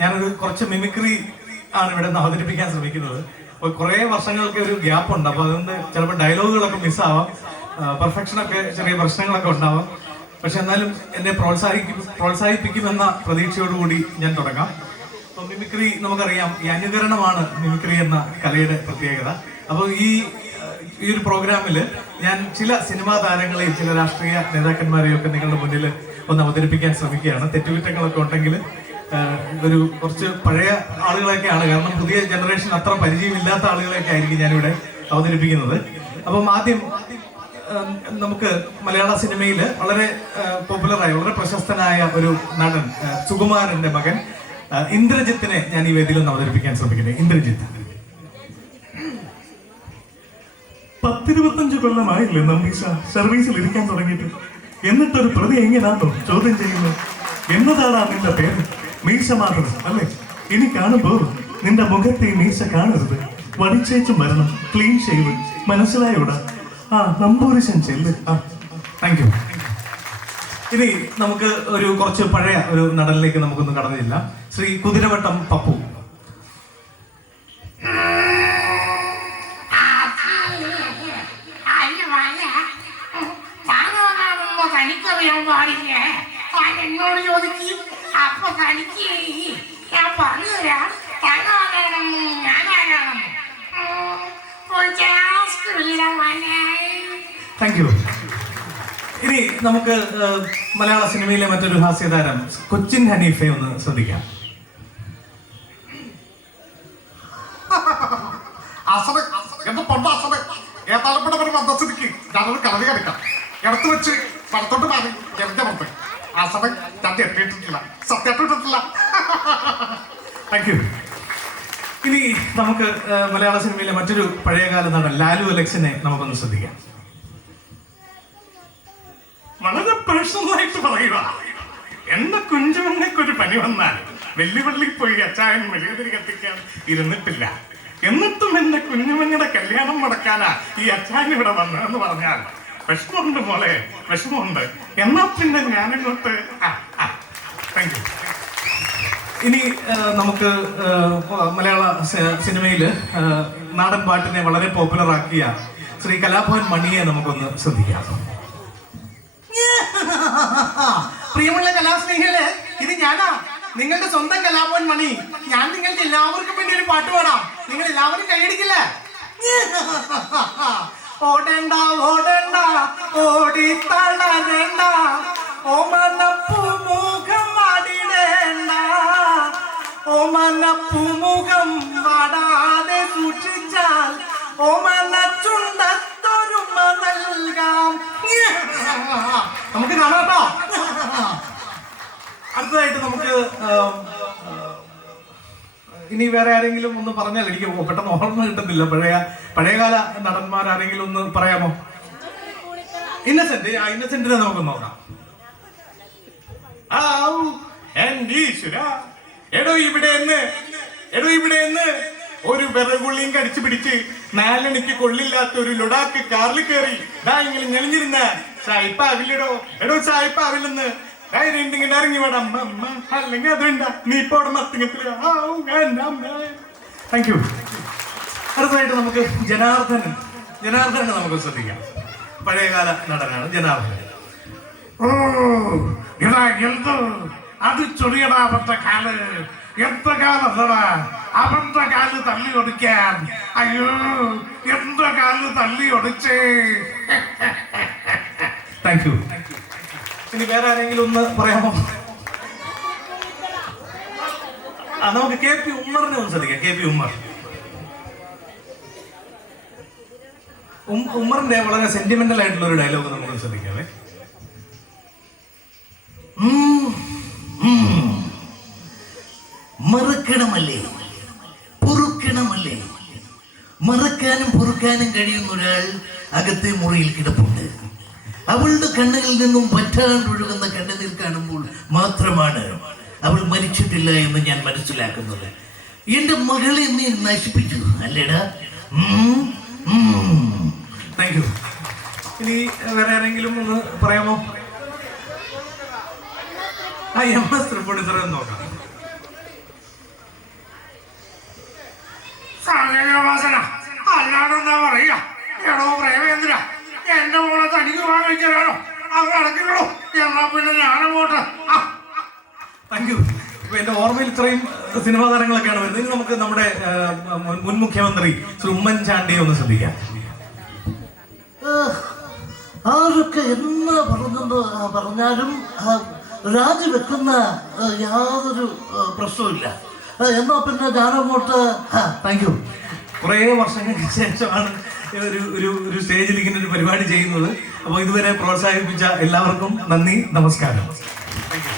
ഞാനൊരു കുറച്ച് മിമിക്രി ആണ് ഇവിടെ നിന്ന് അവതരിപ്പിക്കാൻ ശ്രമിക്കുന്നത്. അപ്പോൾ കുറേ വർഷങ്ങൾക്ക് ഒരു ഗ്യാപ്പ് ഉണ്ട്. അപ്പോൾ അതുകൊണ്ട് ചിലപ്പോൾ ഡയലോഗുകളൊക്കെ മിസ്സാവാം, പെർഫെക്ഷനൊക്കെ ചെറിയ പ്രശ്നങ്ങളൊക്കെ ഉണ്ടാവാം. പക്ഷെ എന്നാലും എന്നെ പ്രോത്സാഹിപ്പിക്കുമെന്ന പ്രതീക്ഷയോടുകൂടി ഞാൻ തുടങ്ങാം. അപ്പോൾ മിമിക്രി നമുക്കറിയാം, ഈ അനുകരണമാണ് മിമിക്രി എന്ന കലയുടെ പ്രത്യേകത. അപ്പോൾ ഈ ഒരു പ്രോഗ്രാമിൽ ഞാൻ ചില സിനിമാ താരങ്ങളെയും ചില രാഷ്ട്രീയ നേതാക്കന്മാരെയും ഒക്കെ നിങ്ങളുടെ മുന്നിൽ ഒന്ന് അവതരിപ്പിക്കാൻ ശ്രമിക്കുകയാണ്. തെറ്റുകുറ്റങ്ങളൊക്കെ ഉണ്ടെങ്കിൽ ഒരു കുറച്ച് പഴയ ആളുകളൊക്കെയാണ്, കാരണം പുതിയ ജനറേഷൻ അത്ര പരിചയമില്ലാത്ത ആളുകളെയൊക്കെ ആയിരിക്കും ഞാനിവിടെ അവതരിപ്പിക്കുന്നത്. അപ്പം ആദ്യം നമുക്ക് മലയാള സിനിമയിൽ വളരെ പോപ്പുലറായ വളരെ പ്രശസ്തനായ ഒരു നടൻ സുകുമാരന്റെ മകൻ ഇന്ദ്രജിത്തിനെ ഞാൻ ഈ വേദിയിൽ ഒന്ന് അവതരിപ്പിക്കാൻ ശ്രമിക്കുന്നത്. ഇന്ദ്രജിത്ത്. 10-25 കൊല്ലമായില്ലേ നമ്പീശ സർവീസിൽ ഇരിക്കാൻ തുടങ്ങിയിട്ട്? എന്നിട്ടൊരു പ്രതി എങ്ങനെയാണോ ചോദ്യം ചെയ്യുന്നത്? എന്നതാടാ നിന്റെ പേര്? മീശ മാത്രം അല്ലേ? ഇനി കാണുമ്പോ നിന്റെ മുഖത്തെ മീശ കാണരുത്. വടിച്ചേച്ചും വരണം, ക്ലീൻ ഷേവ്. മനസ്സിലായോടാ? നമ്പൂരിശൻ ചെല്ല്. Thank you. ഇനി നമുക്ക് ഒരു കുറച്ച് പഴയ ഒരു നടനിലേക്ക് നമുക്കൊന്നും കടന്നില്ല. ശ്രീ കുതിരവട്ടം പപ്പു. തനിക്കറിയാൻ പാടില്ലേ? എന്നോട് ചോദിക്കും, അപ്പൊ തനിക്ക് ഞാൻ പറഞ്ഞുതരാം ഞാനാരാണെന്ന്. Thank you. ഇനി നമുക്ക് മലയാള സിനിമയിലെ മറ്റൊരു ഹാസ്യതാരം കൊച്ചിൻ ഹനീഫയെ ഒന്ന് ശ്രദ്ധിക്കാം. ഞാനൊരു കഥ കിടക്കാം. ഇടത്ത് വെച്ച് വലത്തോട്ട് മാറി എന്റെ പുറത്ത് ആസമയം ഞാൻ എത്തിയിട്ടില്ല, സത്യമായിട്ടില്ല. Thank you. ഇനി നമുക്ക് മലയാള സിനിമയിലെ മറ്റൊരു പഴയകാല നടൻ ലാലു അലക്സിനെ നമുക്കൊന്ന് ശ്രദ്ധിക്കാം. വളരെ പേഴ്സണലായിട്ട് പറയുക, എന്റെ കുഞ്ചുമണ്ണയ്ക്കൊരു പനി വന്നാൽ വെല്ലുവിളി പോയി അച്ചായൻ മെഴുകുതിരി കത്തിക്കാൻ ഇരുന്നിട്ടില്ല. എന്നിട്ടും എന്റെ കുഞ്ഞുമഞ്ഞയുടെ കല്യാണം മുടക്കാനാ ഈ അച്ചായൻ ഇവിടെ വന്നതെന്ന് പറഞ്ഞാൽ വിഷമമുണ്ട് മോളെ, വിഷമമുണ്ട്. എന്നാ പിന്നെ ഞാനിങ്ങോട്ട്. Thank you. ഇനി നമുക്ക് മലയാള സിനിമയില് നാടൻ പാട്ടിനെ വളരെ പോപ്പുലർ ആക്കിയ ശ്രീ കലാഭവൻ മണിയെ നമുക്കൊന്ന് ശ്രദ്ധിക്കാം. പ്രിയമുള്ള കലാസ്നേഹികളെ, ഇത് ഞാനാ, നിങ്ങളുടെ സ്വന്തം കലാഭവൻ മണി. ഞാൻ നിങ്ങൾക്ക് എല്ലാവർക്കും വേണ്ടി ഒരു പാട്ട് പാടാം. നിങ്ങൾ എല്ലാവരും കൈയടിക്കില്ലേ? ഓടണ്ട ഓടണ്ട ഓടി തളരണ്ട, ഓമനപ്പുമുഖം വാടിടേണ്ട, ഓമനപ്പുമുഖം വാടാതെ സൂക്ഷിച്ചാൽ ഓമന ചുണ്ടത്തൊരുമ നൽകാം. നമുക്ക് കാണാട്ടോ. അടുത്തതായിട്ട് നമുക്ക് ഇനി വേറെ ആരെങ്കിലും ഒന്ന് പറഞ്ഞാൽ എനിക്ക് പെട്ടെന്ന് ഓർമ്മ കിട്ടുന്നില്ല. പഴയകാല നടന്മാരാരെങ്കിലും ഒന്ന് പറയാമോ? ഇന്നസെന്റിനെ നമുക്ക് നോക്കാം. എടോ ഇവിടെ എന്ന് ഒരു വിറകുള്ളിയും കടിച്ചു പിടിച്ച് 4 മണിക്ക് കൊള്ളില്ലാത്ത ഒരു ലൊഡാക്ക് കാറിൽ കയറി ഇങ്ങനെ ഞെളിഞ്ഞിരുന്ന സായിപ്പാവില്ലടോ. എടോ സായിപ്പാവില്ലെന്ന് ഇറങ്ങി വേണം, അല്ലെങ്കിൽ അതുണ്ട നീ ഇപ്പൊ അവിടെ മത്തിങ്ങത്തില്. Thank you. അടുത്തതായിട്ട് നമുക്ക് ജനാർദ്ദനെ നമുക്ക് ശ്രദ്ധിക്കാം. പഴയകാല നടനാണ് ജനാർദ്ദൻ. അത് ചൊറിയടാ അവന്റെ കാല്. എത്ര കാലത്തടാ അവന്റെ കാല് തള്ളി ഒടിക്കാൻ. അയ്യോ, എന്റെ കാല് തള്ളി ഒടിച്ചേ. Thank you. ഇനി വേറെ ആരെങ്കിലും ഒന്ന് പറയാമോ? നമുക്ക് കെ പി ഉമ്മറിനെ ഒന്ന് ശ്രദ്ധിക്കാം. കെ പി ഉമ്മറിന്റെ വളരെ സെന്റിമെന്റൽ ആയിട്ടുള്ള ഒരു ഡയലോഗ് നമുക്ക് ശ്രദ്ധിക്കാവേ. മറക്കണമല്ലേ, പൊറുക്കണമല്ലേ. മറക്കാനും പൊറുക്കാനും കഴിയുന്ന ഒരാൾ അകത്തെ മുറിയിൽ കിടപ്പുണ്ട്. അവളുടെ കണ്ണുകളിൽ നിന്നും പറ്റാണ്ടൊഴുകുന്ന കണ്ണുനീർ കാണുമ്പോൾ മാത്രമാണ് അവൾ മരിച്ചിട്ടില്ല എന്ന് ഞാൻ മനസ്സിലാക്കുന്നത്. എന്റെ മകളെ നീ നശിപ്പിച്ചു അല്ലേടാ. Thank you. ഇനി വേറെ ആരെങ്കിലും ഒന്ന് പറയാമോ? MS തൃപ്പൂണിത്തുറ നോക്കാം. നടക്കില്ലല്ലോ. എന്നാ പിന്നെ ഞാനങ്ങോട്ട്. Thank you. ഇപ്പൊ എന്റെ ഓർമ്മയിൽ ഇത്രയും സിനിമാ താരങ്ങളൊക്കെയാണ് വരുന്നത്. ഇനി നമുക്ക് നമ്മുടെ മുൻ മുഖ്യമന്ത്രി ശ്രീ ഉമ്മൻചാണ്ടിയെ ഒന്ന് ശ്രദ്ധിക്കാം. ആരൊക്കെ എന്ന് പറഞ്ഞാലും രാജിവെക്കുന്ന യാതൊരു പ്രശ്നവുമില്ല. എന്നാ പിന്നെ ഞാനങ്ങോട്ട്. Thank you. കുറേ വർഷങ്ങൾക്ക് ശേഷമാണ് ഒരു സ്റ്റേജിൽ ഇങ്ങനെ ഒരു പരിപാടി ചെയ്യുന്നത്. അപ്പോൾ ഇതുവരെ പ്രോത്സാഹിപ്പിച്ച എല്ലാവർക്കും നന്ദി, നമസ്കാരം. Thank you.